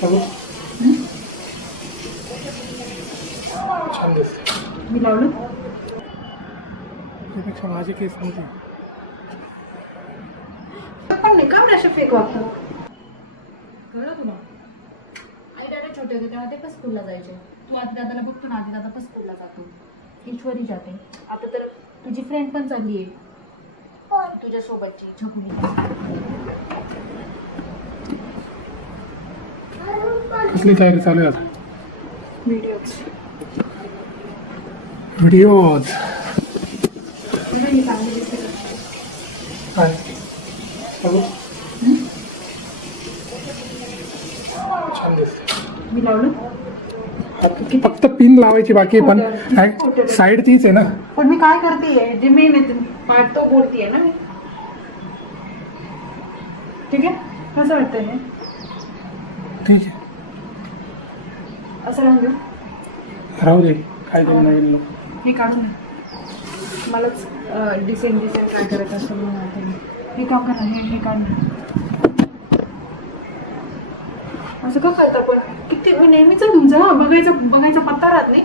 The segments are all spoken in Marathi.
छान दिसत. मी लावलं त्यापेक्षा माझी केस नव्हती. पण नाही का अशा फेक वागतात. कळलं तुला? आणि दादा छोटे होते तेव्हा ते पण स्कूलला जायचे. तू आधी दादाला बघतो ना, आधी दादा पण स्कूलला जातो. ईश्वरी जाते. आता तर तुझी फ्रेंड पण चालली आहे तुझ्या सोबतची छकुली. कसली तयारी चालू आहे आता? व्हिडिओज व्हिडिओज चांगली दिसते. काय छान दिसत. मी लावलं फक्त पिन लावायची बाकी आहे, पण साईड तीच आहे ना. पण मी काय करते जे मेन आहे तो बोलतीये ना मी. ठीक आहे, कसं वाटतंय हे? ठीक आहे, असं राहून देऊ. राहू दे. काय तरी नवीन नको. हे काढून मलाच डिसेंट काय करायचं असं म्हणून वाटतं मी. हे काम करा, हे काढून. असं का करता पण? किती मी नेहमीच तुमचं बघायचा पत्ता राहत नाही.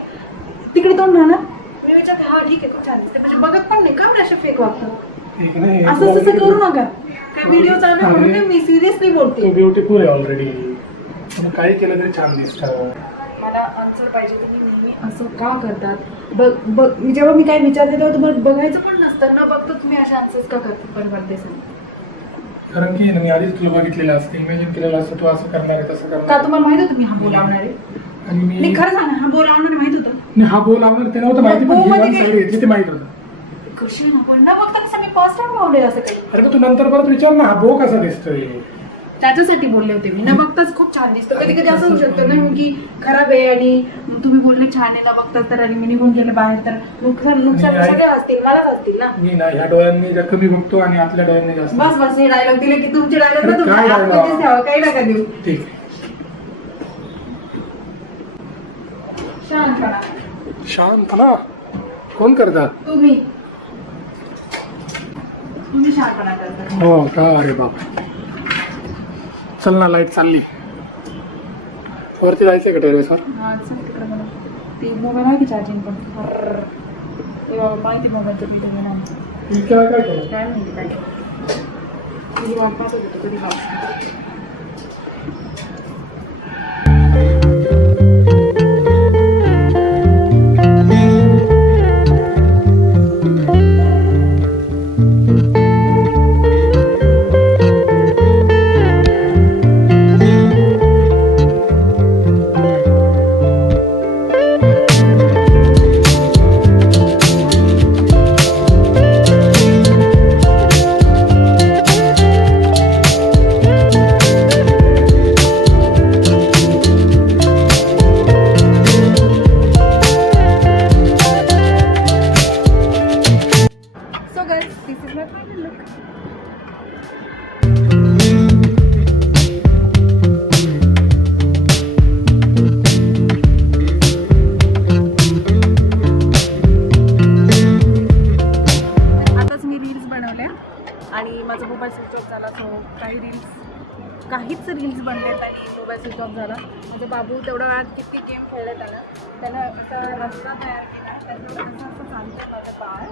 तिकडे तोंड राहणार. मी विचारते हा ठीक आहे खूप छान दिसते, म्हणजे बघत पण नाही का मी अशा फेक वागतात. असं तसं करू नका. काय व्हिडिओ चालू आहे म्हणून मी सिरियसली बोलते. ब्युटिफुल आहे ऑलरेडी. काही केलं तरी छान दिसतं. मला आन्सर पाहिजे. तुम्ही नेहमी असं का करतात? जेव्हा मी काय विचारते तेव्हा तुम्हाला बघायचं पण नसतं ना, बघतो तुम्ही अशा आन्सर्स का करते सांग. कारण की मी आधीच तुला बघितलेलं असतं, इमॅजिन केलेलं असतं तू असं करणार आहे तसं करणार. का तुम्हाला माहित होतं तुम्ही हा बोल लावणार आहे? आणि मी खरं सांग, हा बोल लावणार आहे माहित होतं? नाही, हा बोल लावणार ते नव्हतं माहिती, पण साईड घेतली ते माहित होतं. कशी ना पण ना बघता कसं मी फर्स्ट टाइम लावलेलं असं काही. अरे तू नंतर परत विचार ना, हा बो कसा दिसतोय. त्याच्यासाठी बोलले होते मी. न बघताच खूप छान दिसतं. कधी कधी असं होऊ शकतं ना की खराब आहे आणि तुम्ही बोलले छान आहे, ना बघताच तर आणि मी निघून गेले बाहेर तर नुकसान सगळे असतील, मलाच असतील ना. मी ना ह्या डोळ्यांनी कमी बघतो आणि आतल्या डोळ्यांनी जास्त. बस हे डायलॉग दिले की तुमचे डायलॉग ना काय dialogue? ठेवा, काही नका देऊ. ठीक आहे. शांतपणा. शांत ना. कोण करतात? तुम्ही शांतपणा करता. हो का? अरे बाप. चल ना, लाईट चालली. वरती जायचंय का टेरेसवर? हा चल तिकडे. मला ते मोबाईल आहे की चार्जिंग पण. ते बाबा माहिती मोबाईलचं बिल घेणार. काय केलं? काय माहिती काय तुझी वाट पाहत होती कधी पाऊस. आणि माझा मोबाईल स्विच ऑफ झाला. सो काहीच रील्स बनलेत आणि मोबाईल स्विच ऑफ झाला. माझा बाबू तेवढ्या वेळात किती गेम खेळले त्यानं असा रस्ता तयार केला. त्याचं असं असं चालतं माझं बाळ.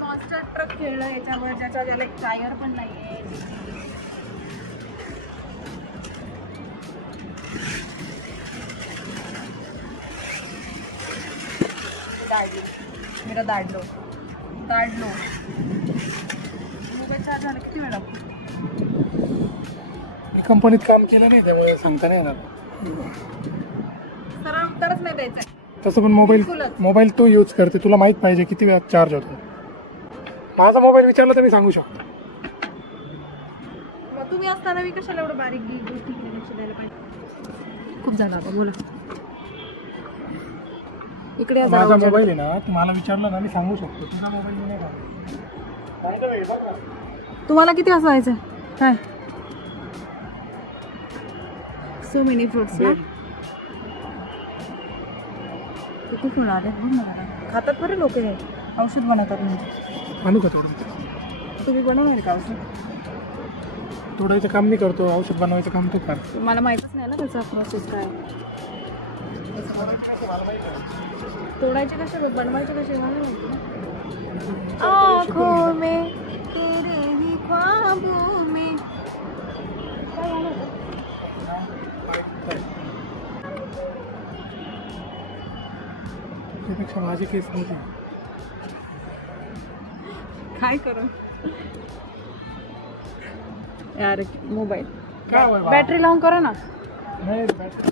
मॉन्स्टर ट्रक खेळलं याच्यावर, ज्याला एक टायर पण नाहीये. दाडलो मोबाईल चार्ज झाला किती वेळ लागतो? मी कंपनीत काम केलं नाही त्यामुळे सांगता नाही येणार. सर उत्तरच नाही द्यायचं. तसं पण मोबाईल तू यूज करते, तुला माहित पाहिजे किती वेळात चार्ज होतो. माझा मोबाईल विचारला तर मी सांगू शकतो. मग तुम्ही असताना मी कशाला एवढं बारीक गोष्टी लक्ष द्यायला पाहिजे? खूप झालं आता बोला. इकडे माझा मोबाईल आहे ना, तू मला विचारलं ना मी सांगू शकतो. तुझा मोबाईल मी नाही का. तुम्हाला किती वाजता जायचं काय सो मेनी फ्रुट्स ना किती फुल आले बघ ना जरा. खातात बरे लोक हे औषध बनवतात म्हणजे आणू का थोडं? तुम्ही बनवणार का औषध तोडायचं काम नाही करतो, औषध बनवायचं काम तो कर. मला माहीतच नाही ना त्याचा प्रोसेस काय तोडायचे कसे बनवायचे कसे मला माहिती ना. आँखों में तेरे ही ख्वाबों में काय झालं होतं? त्यापेक्षा माझी केस मोठी. काय करू यार मोबाईल काय होय बाबा? बॅटरी लावून करा ना नाही बॅटरी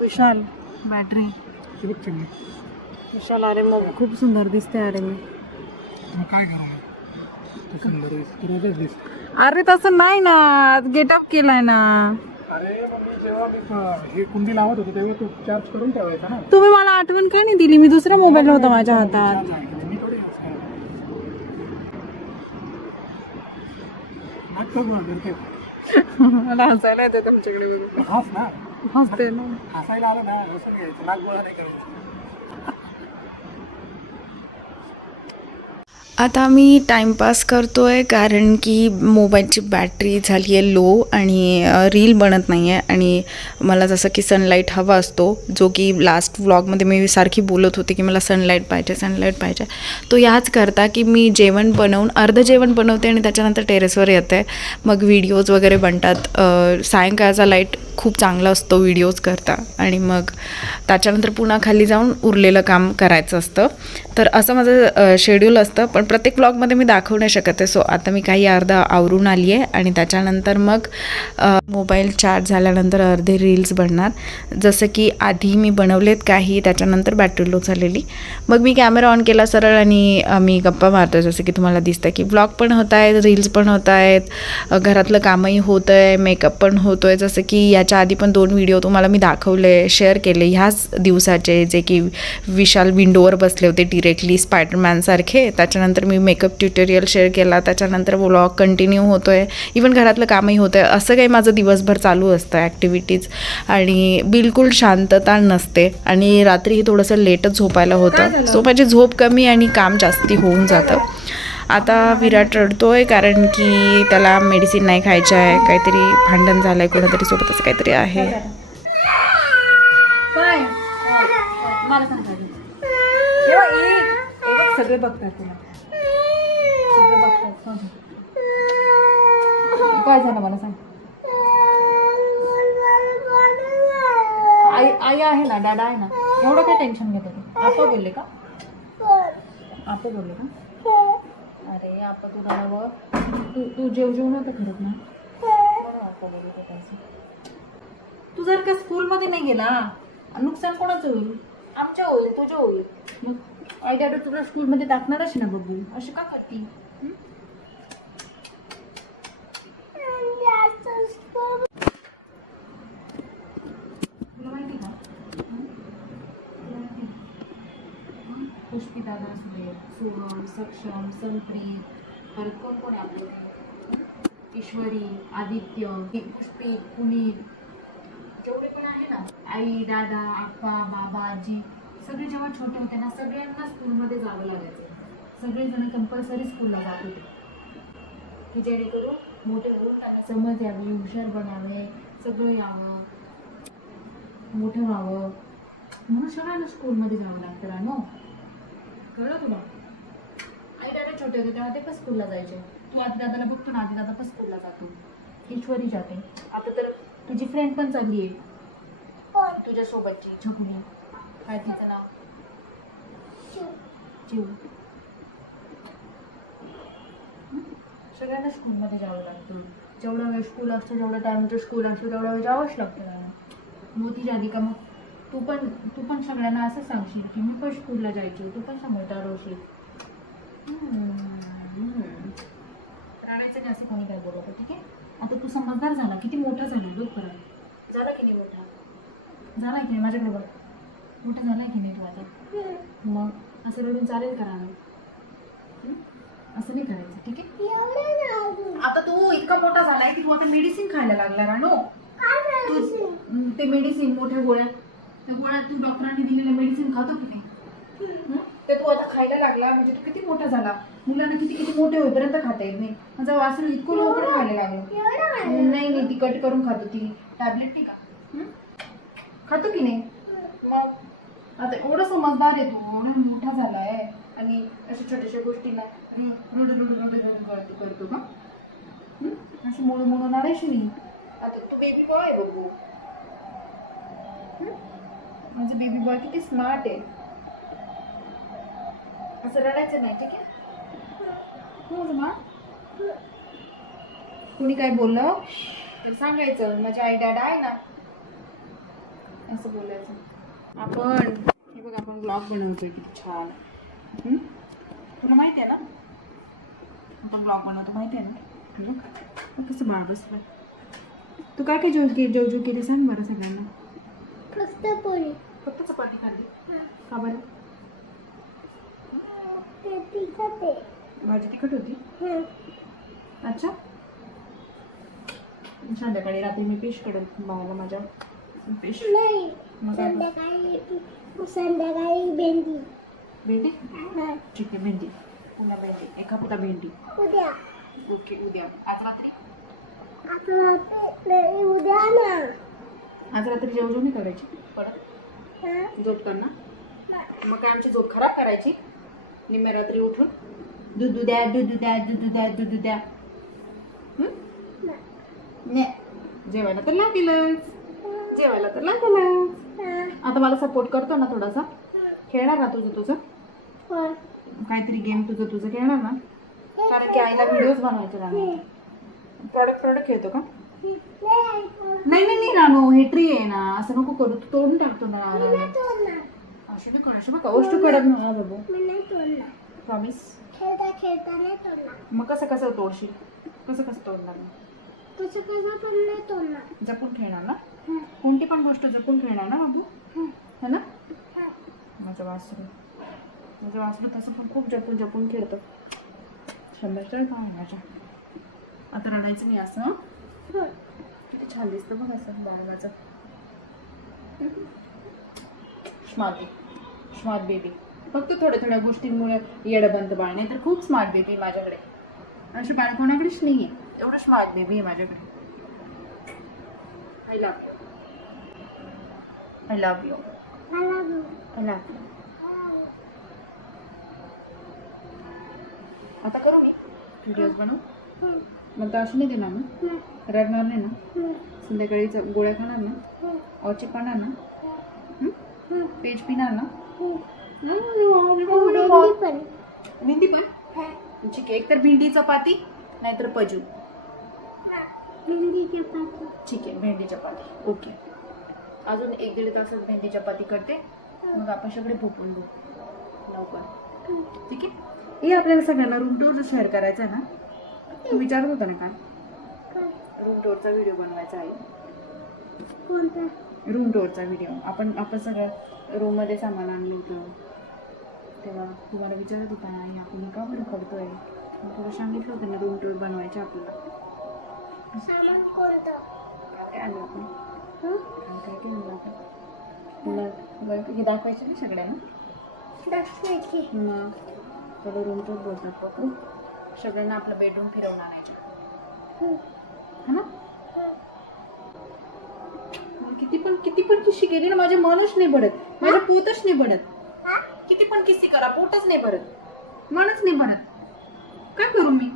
विशाल बॅटरी चिमणी. विशाल अरे मग खूप सुंदर दिसते अरे मी मग काय करू मग? तू सुंदर दिसते, तू रोजच दिसते. अरे तसं नाही ना गेटअप केलाय ना अरे मग मी जेव्हा हे कुंडी लावत होतो तेव्हा तू चार्ज करून ठेवायचा ना. तुम्ही मला आठवण का नाही दिली मी दुसरा मोबाईल होता माझ्या हातात मी थोडी करते. मला हसायला येते तुमच्याकडे बघून. हास ना, हसते ना हसायला आलं ना हसून घ्यायचं, नाक गोळा नाही करायचं. आता मी टाईमपास करतो आहे कारण की मोबाईलची बॅटरी झाली आहे लो आणि रील बनत नाही आहे आणि मला जसं की सनलाईट हवा असतो जो की लास्ट व्लॉगमध्ये मी सारखी बोलत होते की मला सनलाईट पाहिजे तो ह्याच करता की मी जेवण बनवून अर्धं जेवण बनवते आणि त्याच्यानंतर टेरेसवर येते मग व्हिडिओज वगैरे बनतात. सायंकाळचा लाईट खूप चांगला असतो व्हिडिओज करता आणि मग त्याच्यानंतर पुन्हा खाली जाऊन उरलेलं काम करायचं असतं. तर असं माझं शेड्यूल असतं पण प्रत्येक ब्लॉगमध्ये मी दाखवू नाही शकत आहे. सो आता मी काही अर्धा आवरून आली आहे आणि त्याच्यानंतर मग मोबाईल चार्ज झाल्यानंतर अर्धे रील्स बनणार. जसं की आधी मी बनवलेत काही त्याच्यानंतर बॅटरी लो झालेली. मग मी कॅमेरा ऑन केला सरळ आणि मी गप्पा मारतो जसं की तुम्हाला दिसतं की ब्लॉग पण होत आहेत, रील्स पण होत आहेत, घरातलं कामही होतं आहे, मेकअप पण होतो आहे. जसं की याच्या आधी पण 2 व्हिडिओ तुम्हाला मी दाखवले शेअर केले ह्याच दिवसाचे जे की विशाल विंडोवर बसले होते डिरेक्टली स्पायडरमॅनसारखे. त्याच्यानंतर मी मेकअप ट्युटोरियल शेअर केला, त्याच्यानंतर व्लॉग कंटिन्यू होतो आहे, इवन घरातलं कामही होतं आहे. असं काही माझं दिवसभर चालू असतं ॲक्टिव्हिटीज आणि बिलकुल शांतता नसते आणि रात्रीही थोडंसं लेटच झोपायला होतं. सो माझी झोप कमी आणि काम जास्ती होऊन जातं. आता विराट रडतोय कारण की त्याला मेडिसिन नाही खायचं आहे, काहीतरी भांडण झालं आहे कोणातरी सोबत असं काहीतरी आहे. काय मला सांग सगळे बघतात तुला सगळे बघतात काय झालं मला सांग. आई आहे ना दादा आहे ना एवढं काय टेन्शन घेत होते. आपण बोलले का आपण बोलले का अरे आपण तू दादा तू जेव नव्हतं खरंच ना तू जर का स्कूलमध्ये नाही गेला नुकसान कोणाचं होईल आमच्या होईल तुझं होईल. मग आई डॅडा तुला स्कूलमध्ये टाकणारच ना बघू अशी का करती. तुला माहिती का पुष्पी दादा असू दे सोनम सक्षम संप्रीत परत कोण कोण आहे आपलं ईश्वरी आदित्य पुष्पी पुनीत जेवढे पण आहे ना आई दादा आप्पा बाबा आजी सगळे जेव्हा छोटे होते ना सगळ्यांना स्कूलमध्ये जावं लागायचं. सगळेजण कंपल्सरी स्कूलला जात होते की जेणेकरून मोठे होऊन त्यांना समज यावी हुशार बनावे सगळं यावं मोठं व्हावं म्हणून सगळ्यांना स्कूलमध्ये जावं लागतं ना नो कळलं तुला. आई दादा छोटे होते तेव्हा ते पण स्कूलला जायचे. तू आधी दादाला बघतो ना आधी दादा पण स्कूलला जातो. ईश्वरी जाते. आता तर तुझी फ्रेंड पण चालली आहे तुझ्यासोबतची छकुली काय तिचं नाव चिव. सगळ्यांना स्कूलमध्ये जावं लागतं. जेवढा वेळ स्कूल असतो जेवढा टाईमचं स्कूल असतो तेवढा वेळ जावंच लागतं ना. मोठी झाली का मग तू पण सगळ्यांना असं सांगशील की मी पण स्कूलला जायची तू पण समजदार होशील. समजदार झाला, किती मोठा झाला बघ परत. झाला की नाही मोठा? झाला की नाही? माझ्याकडे बघ, मोठा झाला की नाही तू आता? मग असं रडून चालेल का राहणं? असं नाही करायचं, ठीक आहे? आता तू इतका मोठा झालाय की तू आता मेडिसिन खायला लागला राणू. ते मेडिसिन मोठ्या गोळ्या, त्या गोळ्या तू डॉक्टरांनी दिलेल्या मेडिसिन खातो की नाही? ते तू आता खायला लागला म्हणजे तू किती मोठा झाला. मुलांना किती किती मोठे होईपर्यंत खाता येत नाही. माझा वासरू इतकं लवकर खायला लागलो. नाही ती कट करून खातो, ती टॅबलेट नाही का खातो की नाही? मग आता एवढं समजदार आहे तू, एवढा मोठा झालाय आणि अशा छोट्याशा गोष्टीला गळती करतो का? अशी मुळं मुळं नारायशी नाही. आता तू बेबी बॉय आहे बघू. माझं बेबी बॉय किती स्मार्ट आहे. असं रडायचं नाही, ठीक आहे? हो ना. कुणी काय बोललं तर सांगायचं माझी आई डॅडा आहे ना, असं बोलायचं. आपण ब्लॉग बनवतोय किती छान. तुला माहिती आहे ना आपण ब्लॉग बनवतो, माहिती आहे ना? बघ कसं बाळ बसलं. तू काय काय जेवू केली सांग बरं सगळ्यांना. फक्त चपाती खाल्ली का बरं? भाजी तिखट होती. अच्छा, संध्याकाळी रात्री मी फिश करेल बाळाला माझ्या. फिश संध्याकाळी भेंडी. भेंडी ठीक आहे, भेंडी पुन्हा भेंडी, एका पुन्हा भेंडी. उद्या ओके, उद्या. आज रात्री उद्या ना. आज रात्री जेवू नाही करायची परत झोपताना. मग काय आमची झोप खराब करायची? निम्म्या रात्री उठून दूध द्या दूध द्या दूध द्या दूध द्या. जेवायला तर लागेलच, जेवायला तर लागेलच. आता मला सपोर्ट करतो ना थोडासा? खेळणार ना तुझं काहीतरी गेम तुझं खेळणार ना? कारण की आईला व्हिडिओज बनवायचे राहणार. प्रोडक्ट खेळतो का? नाही राणू, हे ट्री आहे ना, असं नको करू, तू तोडून टाकतो ना. अशी बी करायची बघा, गोष्ट कडक ना बाबू. प्रॉमिस? खेळता नाही तोडणार. मग कसं तोडशील? कसं तोडणार? जपून खेळणार ना? कोणती पण गोष्ट जपून खेळणार ना बाबू, है ना? माझं वासरू तसं पण खूप जपून खेळतं. संध्याकाळी काय माझ्या आता रडायचं नाही असं. किती छान दिसतं बघ असं बाळ माझं. Smart baby. फक्त थोड्या गोष्टींमुळे येडबंद बाळ, नाही तर खूप स्मार्ट बेबी माझ्याकडे. अशी बाळ कोणाकडेच नाही आहे, एवढं स्मार्ट बेबी आहे माझ्याकडे. I love you. आता करू मी व्हिडिओज बनवू. मग तर अशी नाही देणार ना, रडणार नाही ना, संध्याकाळी गोळ्या खाणार ना, औची पाहणार ना, पेज पिणार ना. भेंडी पण ठीक आहे. एक तर भेंडी चपाती, नाहीतर पजू. ठीक आहे, भेंडी चपाती. ओके, अजून 1-1.5 तासात भेंडी चपाती करते. मग आपण सगळे भोपून घेऊ लवकर, ठीक आहे? हे आपल्याला सगळ्यांना रूम टूर जर शेअर करायचा आहे ना, तू विचारत होता ना काय? रूम टूरचा व्हिडिओ बनवायचा आहे. कोणता रूम टूरचा व्हिडिओ? आपण सगळं रूममध्ये सामान आणलं होतं तेव्हा तुम्हाला विचारत होता आई आपण का बरं करतोय. थोडं सांगितलं होतं ना रूम टूर बनवायचे आपल्याला. सामान कोणतं? काय आणलं आपण? काय केलं आपण? तुला हे दाखवायचं नाही सगळ्यांना? दाखवायची. मग त्याला रूम टूर बोलतात बघू. सगळ्यांना आपलं बेडरूम फिरवून आणायचं, है ना? किती पण किस्सी केली ना, माझे मनच नाही भरत, माझं पोटच नाही भरत. किती पण किस्सी करा, पोटच नाही भरत, मनच नाही भरत. काय करू मी?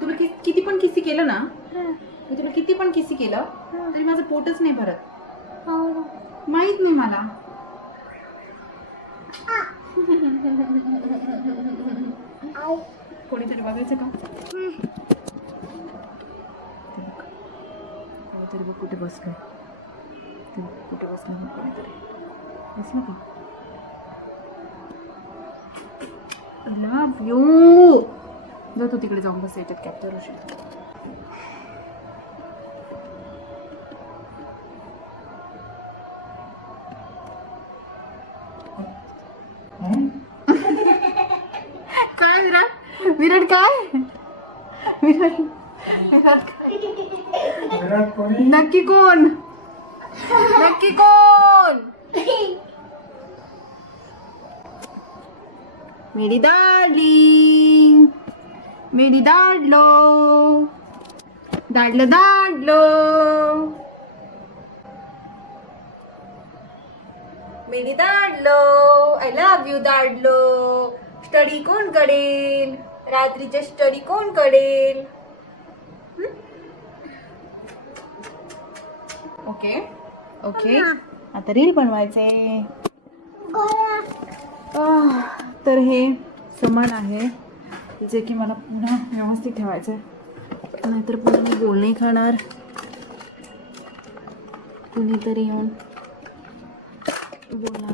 तुला किती पण किस्सी केलं ना, तुला किती पण किस्सी केलं तरी माझं पोटच नाही भरत. माहित नाही मला. कोणीतरी बघायचं का? कोणीतरी बघ कुठे बसलं, कुठे बसलं कोणीतरी बसलं का? Love you. जातो तिकडे जाऊन बस, याच्यात कॅप्चर होशील. काय विराट काय विराट विराट काय विराट कोहली नक्की कोण मेरी डार्लिंग मेरी दाडलो मेरी दाडलो आय लव्ह यू दाडलो. स्टडी कोण करेल रात्रीच्या स्टडी कोण करेल. ओके ओके आता रील बनवायचे. तर हे समान आहे जे की मला पुन्हा व्यवस्थित ठेवायचं आहे, नाहीतर पुन्हा मी गोल नाही खाणार. कुणीतरी येऊन बोलणार.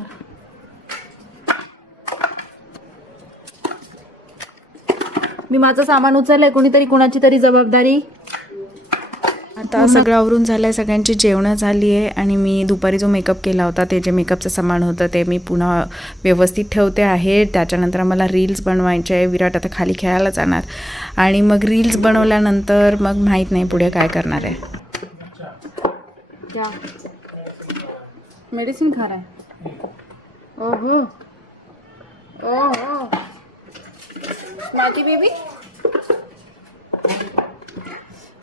मी माझं सामान उचललंय, कोणीतरी कोणाची तरी जबाबदारी. आता सगळं आवरून झालं आहे, सगळ्यांची जेवणं झाली आहे आणि मी दुपारी जो मेकअप केला होता ते जे मेकअपचं सामान होतं ते मी पुन्हा व्यवस्थित ठेवते आहे. त्याच्यानंतर मला रील्स बनवायचे आहे. विराट आता खाली खेळायला जाणार आणि मग रील्स बनवल्यानंतर मग माहीत नाही पुढे काय करणार आहे. क्या मेडिसिन खा रहा है. ओहो ओहो माझी बेबी.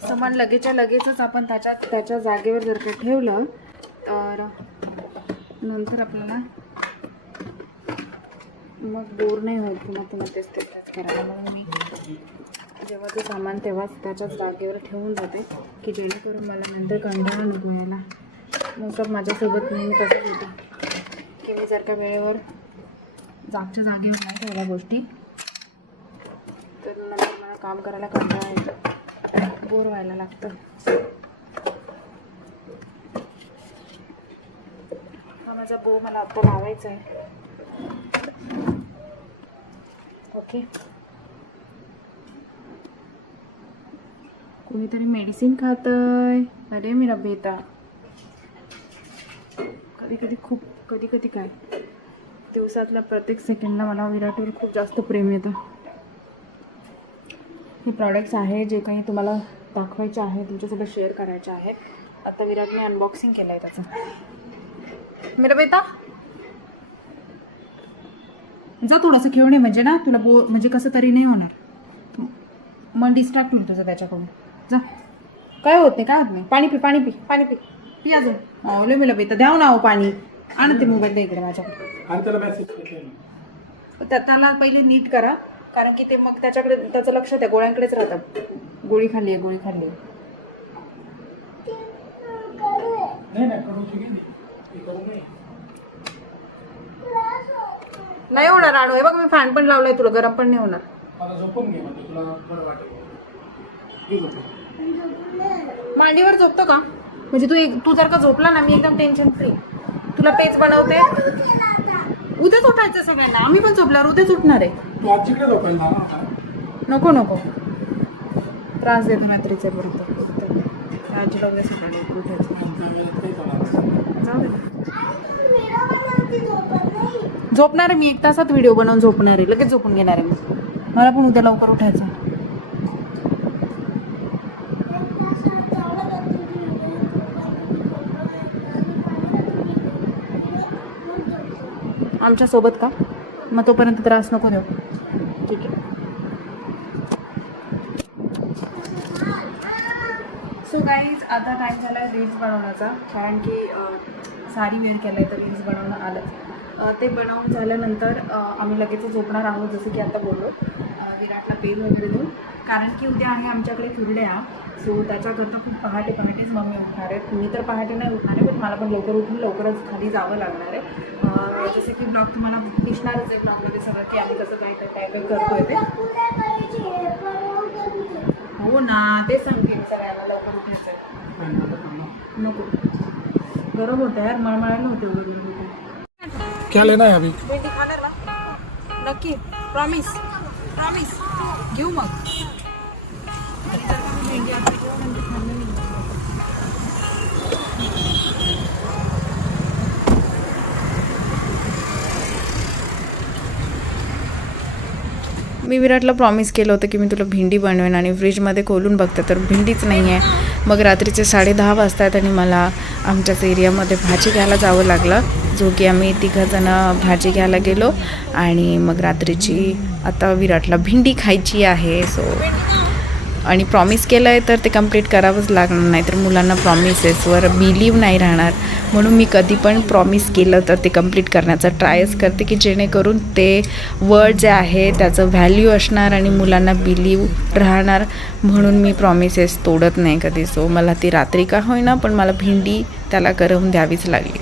सामान लगेचच्या लगेचच आपण त्याच्या जागेवर जर का ठेवलं तर नंतर आपल्याला मग बोर नाही होत पुन्हा तेच करायला. म्हणून मी जेव्हा ते सामान तेव्हाच त्याच्याच जागेवर ठेवून जाते की जेणेकरून मला नंतर कंटाळा नको यायला. मग माझ्यासोबत नेहमी तसंच होतं की मी जर का वेळेवर जागच्या जागेवर नाही ठेवल्या गोष्टी तर नंतर मला काम करायला कंटाळा येतो, बोर व्हायला लागतं. हा माझा बो मला आता लावायचा आहे. ओके कोणीतरी मेडिसिन खातंय. अरे मेरा बेटा. कधी कधी काय दिवसातल्या प्रत्येक सेकंडला मला विराटवर खूप जास्त प्रेम येतं. हे प्रॉडक्ट्स आहे जे काही तुम्हाला दाखवायचे आहे, तुमच्यासोबत शेअर करायचे आहेत. आता विराटने अनबॉक्सिंग केलं आहे त्याचं. मेरा बेटा जा थोडंसं खेळणे म्हणजे ना तुला म्हणजे कसं तरी नाही होणार. मन डिस्ट्रॅक्ट होईल तुझं त्याच्याकडून. जा काय होत नाही पाणी पी पी अजून. आवले मेरा बेटा द्याव ना पाणी. आण ते मोबाईल दे इकडे माझ्याकडे. त्याला पहिले नीट करा कारण की ते मग त्याचं लक्ष त्या गोळ्यांकडेच राहतं. गोळी खाल्ली आहे. नाही होणार आणू. हे बघ मी फॅन पण लावलाय, तुला गरम पण नाही होणार. मांडीवर झोपतो का म्हणजे तू जर का झोपला ना मी एकदम टेन्शन फ्री. तुला पेज बनवते. उद्याच उठायचं सगळ्यांना. आम्ही पण झोपल्यावर उद्याच उठणार आहे. नको त्रास देतो रात्रीचे पर्यंत. आजीला उद्या सकाळी उठायचं. झोपणार आहे मी 1 तासात व्हिडिओ बनवून झोपणार आहे. लगेच झोपून घेणार आहे मी. मला पण उद्या लवकर उठायचं. आमच्या सोबत का मग तोपर्यंत त्रास नको देऊ. ठीक आहे. सो गाईज आता टाईम झाला आहे रील्स बनवण्याचा. कारण की साडी वेअर केलं आहे तर रील्स बनवणं आलं. ते बनवून झाल्यानंतर आम्ही लगेच झोपणार आहोत जसं की आता बोललो. विराटला पेन वगैरे देऊन कारण की उद्या आहे आमच्याकडे कुरड्या. सो त्याच्याकरता खूप पहाटेच मम्मी उठणार आहेत. मी तर पहाटे नाही उठणार आहे पण मला पण लवकर उठून लवकरच खाली जावं लागणार आहे. जसं की ब्लॉग तुम्हाला दिसणारच आहे ब्लॉगमध्ये सगळं की आम्ही कसं काय करतोय ते. हो ना तेच सांगते सगळ्यांना लवकर उठायचं आहे. नको गरम होतं यार. मळमळायला होते वगैरे. क्या लेना है अभी. भेंडी खाणार ना नक्की. प्रॉमिस घेऊ मग. भेंडी आता घेऊ म्हणजे खाल्लं नाही. मी विराटला प्रॉमिस केलं होतं की मी तुला भेंडी बनवेन आणि फ्रीजमध्ये खोलून बघते तर भेंडीच नाही आहे. मग रात्रीचे 10:30 वाजतात आणि मला आमच्याच एरियामध्ये भाजी घ्यायला जावं लागलं, जो की आम्ही तिघंजणं भाजी घ्यायला गेलो. आणि मग रात्रीची आता विराटला भेंडी खायची आहे. आणि प्रॉमिस केलं आहे तर ते कंप्लीट करावंच लागणार, नाही तर मुलांना प्रॉमिसेसवर बिलीव नाही राहणार. म्हणून मी कधी पण प्रॉमिस केलं तर ते कंप्लीट करण्याचा ट्रायच करते, की जेणेकरून ते वर्ड जे आहे त्याचं व्हॅल्यू असणार आणि मुलांना बिलीव राहणार. म्हणून मी प्रॉमिसेस तोडत नाही कधी. मला ती रात्री का होईना पण मला भेंडी त्याला करून द्यावीच लागली.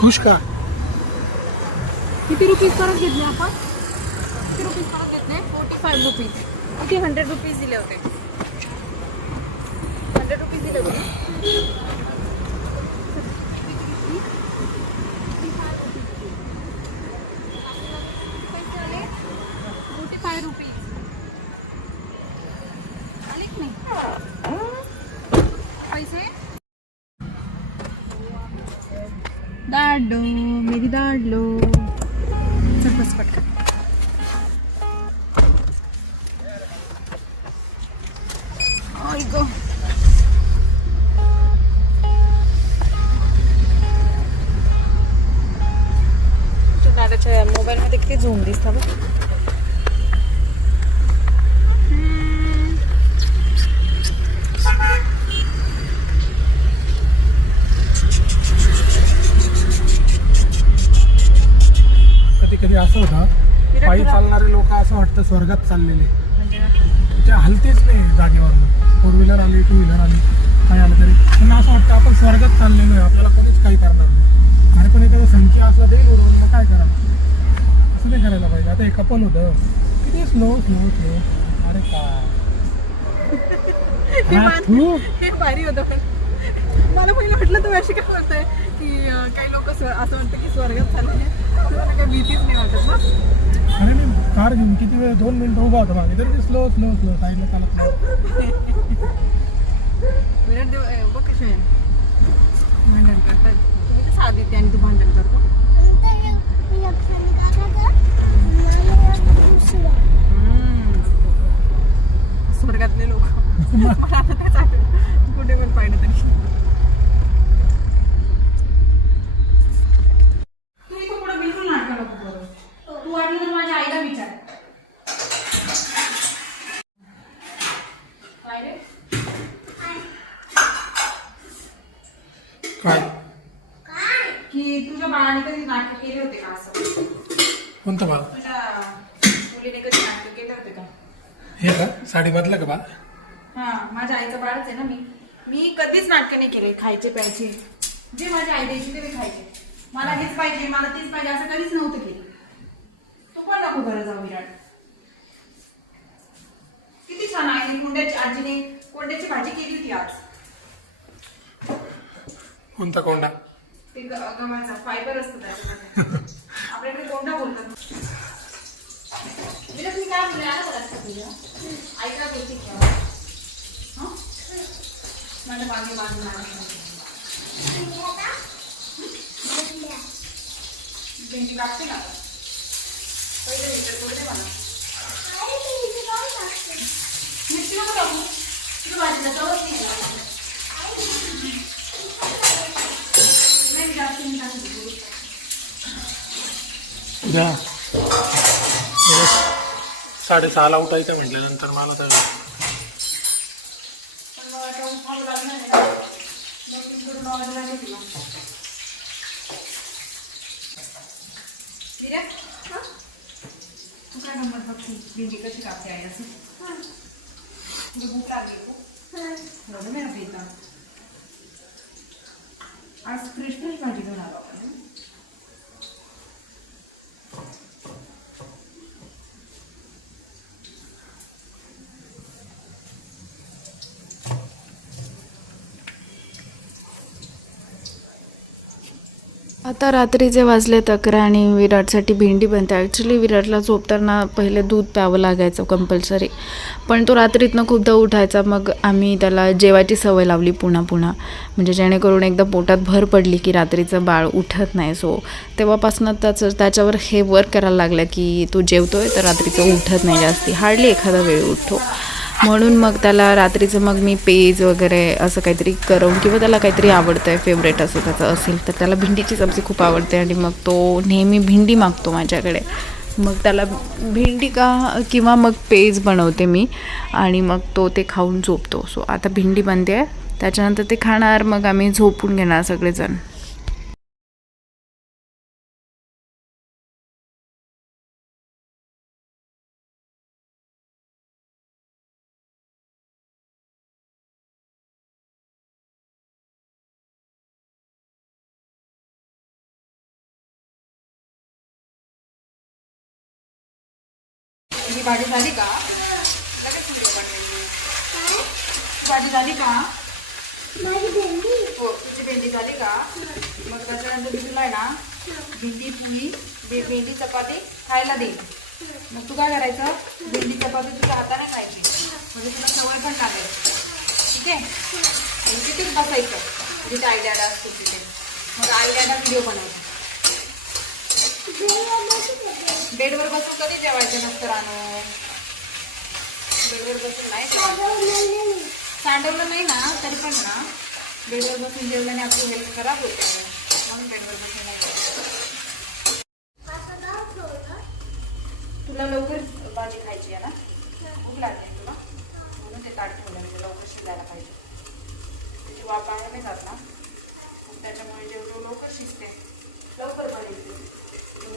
खुश का? किती रुपीज परत घेतले आपण? किती रुपीज परत घेतले? 45 रुपीज. किती 100 रुपीज दिले होते? 100 रुपीज दिले होते. 45 रुपीज आले की नाही पैसे? दाडलो मेरी दाडलो. चल बस पटकन. आई गो. दादाच्या मोबाईलमध्ये किती झूम दिसतं बघ. कधी असं होतं, पायी चालणारे लोक असं वाटतं स्वर्गात चाललेले. ते हलतेच नाही जागेवरून. 4 व्हीलर आली, 2 व्हीलर आली, काय आलं तरी त्यांना असं वाटतं आपण स्वर्गात चाललेलो आहे, आपल्याला कोणीच काही करणार नाही. आणि पण एखादा संख्या असला देईल उडवून, मग काय करा. असं नाही करायला पाहिजे. आता हे कपल होतं, किती स्लो स्लो स्लो. अरे काय हे भारी होतं. पण मला पहिलं म्हटलं तू अशी काय करताय की काही लोक असं वाटतं की स्वर्गात चालले, काही भीतीच नाही वाटत ना. अरे मी कार घेऊन किती वेळ 2 मिनिटं उभा होता मागे, तरी स्लो स्लो स्लो साईडला चालत नाही. विराट देव बघ कशी आहे भांडण करतात. कसं आदित्य आणि तू भांडण करतो. स्वर्गातले लोक. मला आता तेच आठवलं, कुठे पण पाहिलं तरी. तू इथं पुढे बिलकुल नाटकं नको करू. तू वाटलं तर माझ्या आईला विचार. काय रे? काय की तुझ्या बाळाने कधी नाटक केले होते का? असं कोणतं बाळ? तुझ्या मुलीने कधी नाटक केले होते का? हे का साडी बदला का बाळ? हा, माझ्या आईचं बाळच आहे ना. मी कधीच नाटकं नाही केले. खायचे प्यायचे जे माझी आई द्यायची ते मी खायचे. मला हेच पाहिजे, मला तेच पाहिजे असं कधीच नव्हतं केलं. तू पण नको करत जाऊ विराट. किती छान आईने कोंड्याची आजीने कोंड्याची भाजी केली होती आज. कोणता कोंडा? ते गव्हाचा फायबर असतं त्याच्यामध्ये. आपल्याकडे कोंडा बोलतात. विराट मी काय बोलले आला बरं तुझ्या आई काय बोलते का? माझ्या मागे बांधून भेंडी कापते ना आता. पहिले विचार करू दे मला. मिरची नको टाकू. भाजीला चवच नाही लागत. नाही, जास्त नाही टाकली. द्या 6:30ला उठायचं म्हटल्यानंतर मला तर पण मग आता उठावं लागणार आहे ना. मग मी करून ऑर्डर आहे तुला. विरा, तू काय नंबर बघती भेंडी कशी कापते आहे असं. तुला भूक लागली खूप. बरं नाही आपली आज फ्रेश फ्रेश भाजी घेऊन आलो आपण. आता रात्रीचे वाजले 11 आणि विराटसाठी भेंडी बनते. ॲक्च्युली विराटला झोपताना पहिले दूध प्यावं लागायचं कंपल्सरी, पण तो रात्रीतनं खूपदा उठायचा. मग आम्ही त्याला जेवायची सवय लावली पुन्हा पुन्हा, म्हणजे जेणेकरून एकदा पोटात भर पडली की रात्रीचं बाळ उठत नाही. सो तेव्हापासून त्याच्यावर हे वर्क करायला लागलं की तो जेवतोय तर रात्रीचं उठत नाही जास्ती, हार्डली एखादा वेळ उठतो. म्हणून मग त्याला रात्रीचं मग मी पेज वगैरे असं काहीतरी करून, किंवा त्याला काहीतरी आवडतं आहे फेवरेट असं त्याचं असेल तर, त्याला भेंडीची सब्जी खूप आवडते आणि मग तो नेहमी भेंडी मागतो माझ्याकडे. मग त्याला भेंडी किंवा मग पेज बनवते मी आणि मग तो ते खाऊन झोपतो. सो आता भेंडी बनते आहे, त्याच्यानंतर ते खाणार, मग आम्ही झोपून घेणार सगळेजण. तुझी भाजी झाली का? लगेच व्हिडिओ बनवेल. भाजी झाली का? माझी भेंडी. हो, तुझी भेंडी झाली का? मग त्याच्यानंतर मी तुला आहे ना भेंडी पोळी, भेंडी चपाती खायला देईन. मग तू काय करायचं, भेंडी चपाती तुझ्या हाताने खायची, म्हणजे तुला सवय पण लागेल. ठीक आहे? आणि तिथेच बसायचं जिथे आई डॅडा असतो तिथे. मग आई डॅडा व्हिडिओ बनवायचा. बेडवर बसून कधी जेवायचं नसतं रानू. बेडवर बसून नाही जेवायचं. सांडवलं नाही ना तरी पण ना बेडवर बसून जेवल्याने आपली हेल्थ खराब होते, म्हणून बेडवर बसून नाही जेवायचं. तुला लवकर भाजी खायची आहे ना, भूक लागली तुला, म्हणून ते ताट ठेवलं, म्हणजे लवकर शिजायला पाहिजे. त्याची वाफ बाहेर नाही जात ना, त्याच्यामुळे जेवढं लवकर शिजते लवकर बनवते.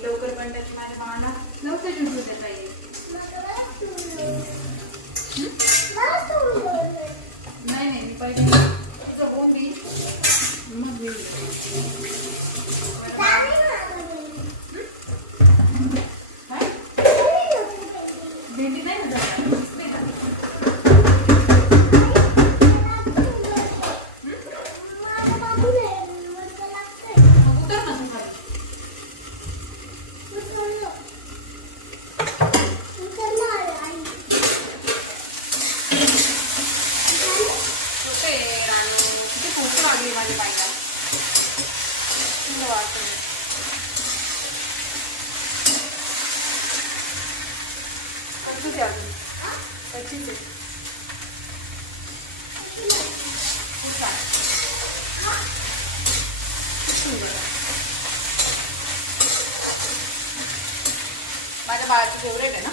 लवकर पण त्याची माझ्या बाळाला लवकर शिजू देता येईल. नाही नाही, मी पहिले तुझं होऊन देईल मग येईल. भेंडी नाही ना जात. उतर ना सकाळी. माझ्या बाईला माझ्या बाळाची फेवरेट आहे ना.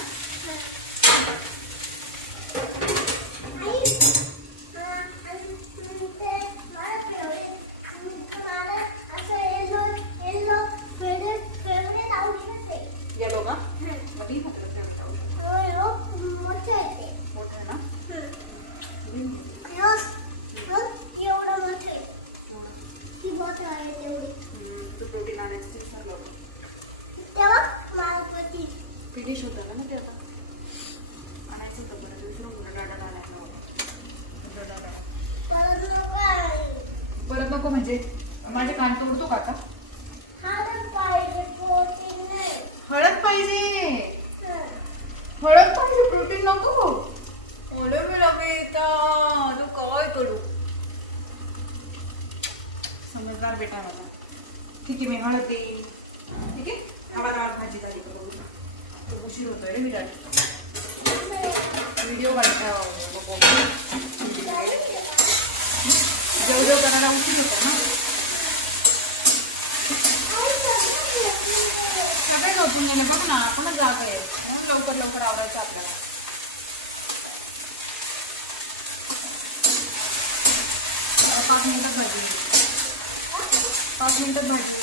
येलो का? मोठं आहे ना. तू प्रोटीन आणायचं फिनिश होतं ना ते. आता आणायचं होतं बरं, दुसरं डाटा आणायचं परत नको. म्हणजे माझे कान तोडतो का आता? हळद पाहिजे. हळद पाहिजे, प्रोटीन नको. ओले मी बेटा, तू काय करू. समजदार बेटा मला. ठीक आहे, मी हळद देईल. ठीक आहे, आवाज भाजी झाली का बघू. तो उशीर होतोय रे विराट. व्हिडिओ काढता जेवढं करायला उशीर होतो ना. सगळे झोपून गेले बघ ना, आपणच जागा आहे म्हणून लवकर लवकर आवडायचं आपल्याला. 5 मिनिटात भाजी, 5 मिनिटात भाजी.